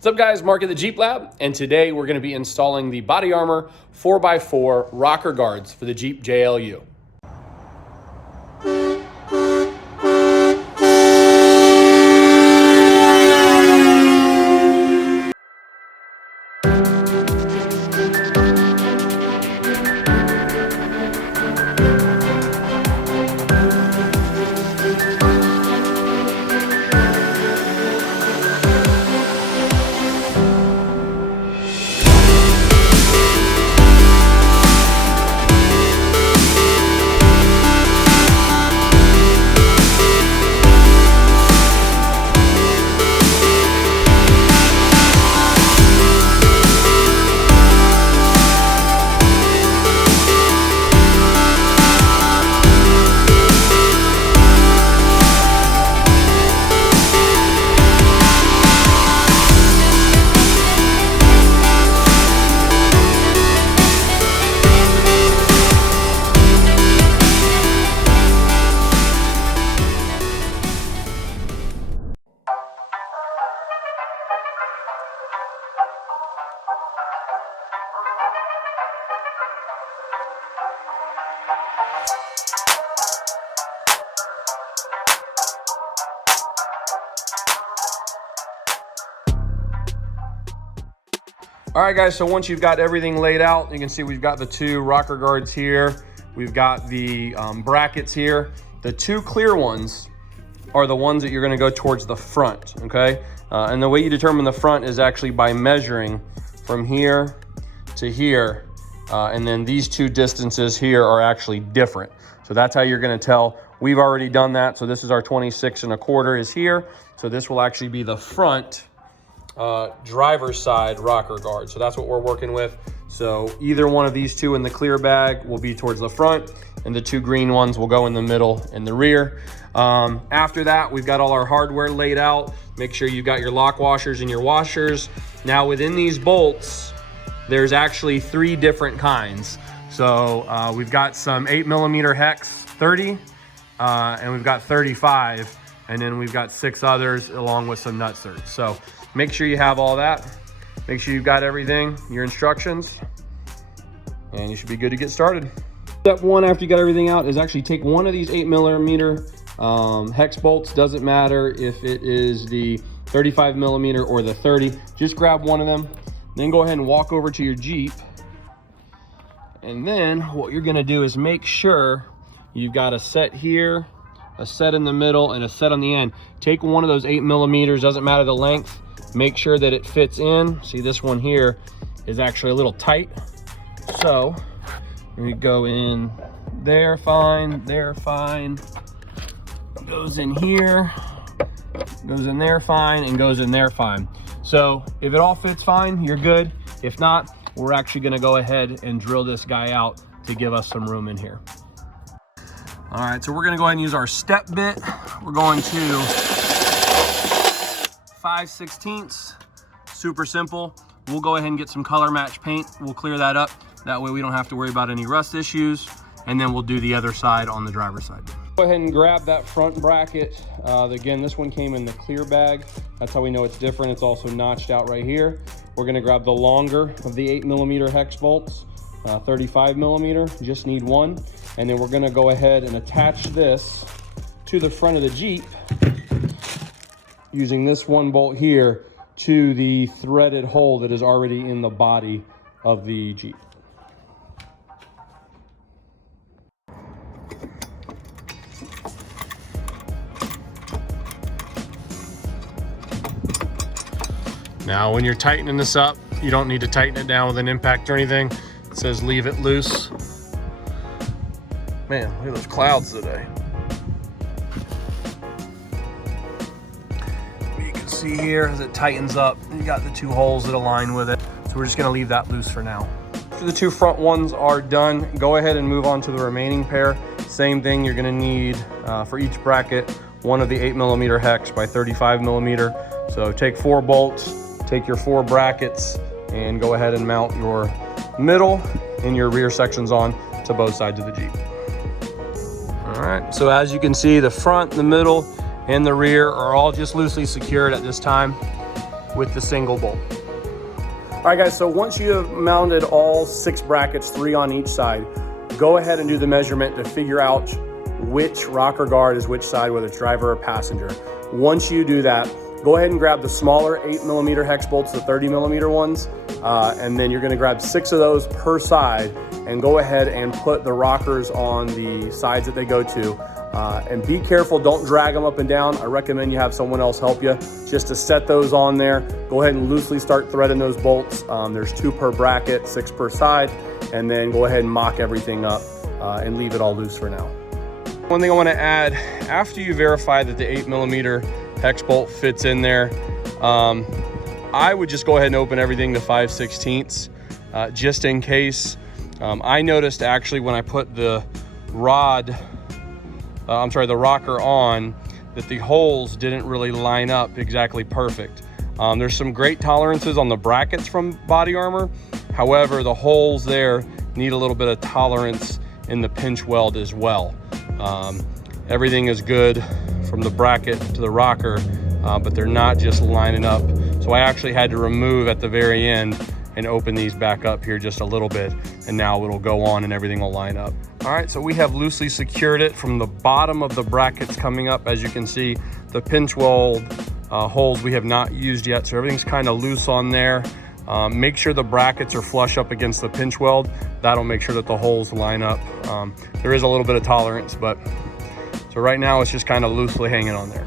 What's up guys, Mark at the Jeep Lab, and today we're going to be installing the body armor 4x4 rocker guards for the Jeep JLU. All right guys, so once you've got everything laid out, you can see we've got the two rocker guards here. We've got the brackets here. The two clear ones are the ones that you're gonna go towards the front, okay? And the way you determine the front is actually by measuring from here to here. And then these two distances here are actually different. So that's how you're gonna tell. We've already done that. So this is our 26¼ is here. So this will actually be the front driver's side rocker guard. So that's what we're working with. So either one of these two in the clear bag will be towards the front, and the two green ones will go in the middle and the rear. After that, we've got all our hardware laid out. Make sure you've got your lock washers and your washers. Now within these bolts, there's actually 3 different kinds. So we've got some 8mm hex 30, and we've got 35, and then we've got 6 others along with some nut certs. So make sure you have all that. Make sure you've got everything, your instructions, and you should be good to get started. Step 1 after you got everything out is actually take one of these 8mm hex bolts. Doesn't matter if it is the 35mm or the 30. Just grab one of them, then go ahead and walk over to your Jeep. And then what you're gonna do is make sure you've got a set here, a set in the middle, and a set on the end. Take one of those 8mm, doesn't matter the length. Make sure that it fits in. See, this one here is actually a little tight. So we go in there, fine, there, fine. Goes in here, goes in there, fine, and goes in there, fine. So if it all fits fine, you're good. If not, we're actually gonna go ahead and drill this guy out to give us some room in here. All right, so we're gonna go ahead and use our step bit. We're going to 5/16. Super simple. We'll go ahead and get some color match paint. We'll clear that up. That way we don't have to worry about any rust issues. And then we'll do the other side on the driver's side. Go ahead and grab that front bracket. Again, this one came in the clear bag. That's how we know it's different. It's also notched out right here. We're gonna grab the longer of the 8mm hex bolts, 35mm, just need one. And then we're gonna go ahead and attach this to the front of the Jeep using this one bolt here to the threaded hole that is already in the body of the Jeep. Now, when you're tightening this up, you don't need to tighten it down with an impact or anything. It says leave it loose. Man, look at those clouds today. You can see here as it tightens up, you got the 2 holes that align with it. So we're just gonna leave that loose for now. After the 2 front ones are done, go ahead and move on to the remaining pair. Same thing, you're gonna need for each bracket, one of the 8mm hex by 35mm. So take 4 bolts, take your 4 brackets, and go ahead and mount your middle and your rear sections on to both sides of the Jeep. All right, so as you can see, the front, the middle, and the rear are all just loosely secured at this time. with the single bolt. All right guys, so once you have mounted all 6 brackets, 3 on each side, go ahead and do the measurement to figure out which rocker guard is which side, whether it's driver or passenger. Once you do that, go ahead and grab the smaller 8mm hex bolts, the 30mm ones, and then you're gonna grab 6 of those per side and go ahead and put the rockers on the sides that they go to. And be careful, don't drag them up and down. I recommend you have someone else help you just to set those on there. Go ahead and loosely start threading those bolts. There's 2 per bracket, 6 per side, and then go ahead and mock everything up and leave it all loose for now. One thing I want to add, after you verify that the 8mm hex bolt fits in there, I would just go ahead and open everything to 5/16 just in case. I noticed actually when I put the the rocker on, that the holes didn't really line up exactly perfect. There's some great tolerances on the brackets from Body Armor. However, the holes there need a little bit of tolerance in the pinch weld as well. Everything is good from the bracket to the rocker, but they're not just lining up. So I actually had to remove at the very end and open these back up here just a little bit, and now it'll go on and everything will line up. All right, so we have loosely secured it from the bottom of the brackets coming up. As you can see, the pinch weld holes we have not used yet, so everything's kind of loose on there. Make sure the brackets are flush up against the pinch weld. That'll make sure that the holes line up. There is a little bit of tolerance, but so right now it's just kind of loosely hanging on there.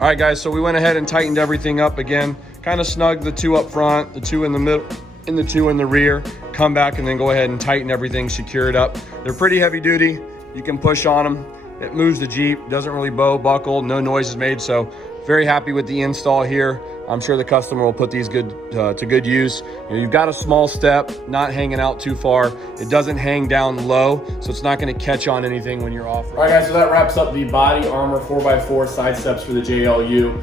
All right guys, so we went ahead and tightened everything up again, kind of snugged the 2 up front, the 2 in the middle, and the 2 in the rear. Come back and then go ahead and tighten everything, secure it up. They're pretty heavy duty. You can push on them. It moves the Jeep, doesn't really bow, buckle, no noise is made. So very happy with the install here. I'm sure the customer will put these to good use. You know, you've got a small step, not hanging out too far. It doesn't hang down low, so it's not gonna catch on anything when you're off. All right guys, so that wraps up the Body Armor 4x4 side steps for the JLU.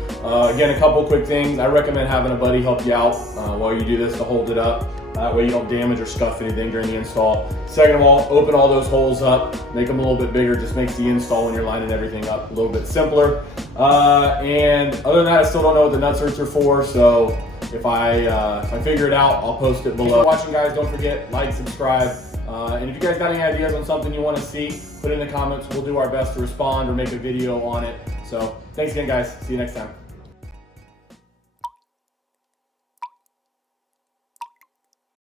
Again, a couple quick things. I recommend having a buddy help you out while you do this to hold it up. That way you don't damage or scuff anything during the install. Second of all, open all those holes up, make them a little bit bigger. Just makes the install when you're lining everything up a little bit simpler. And other than that, I still don't know what the nut certs are for. So if I figure it out, I'll post it below. Thanks for watching, guys. Don't forget, like, subscribe. And if you guys got any ideas on something you want to see, put it in the comments. We'll do our best to respond or make a video on it. So thanks again, guys. See you next time.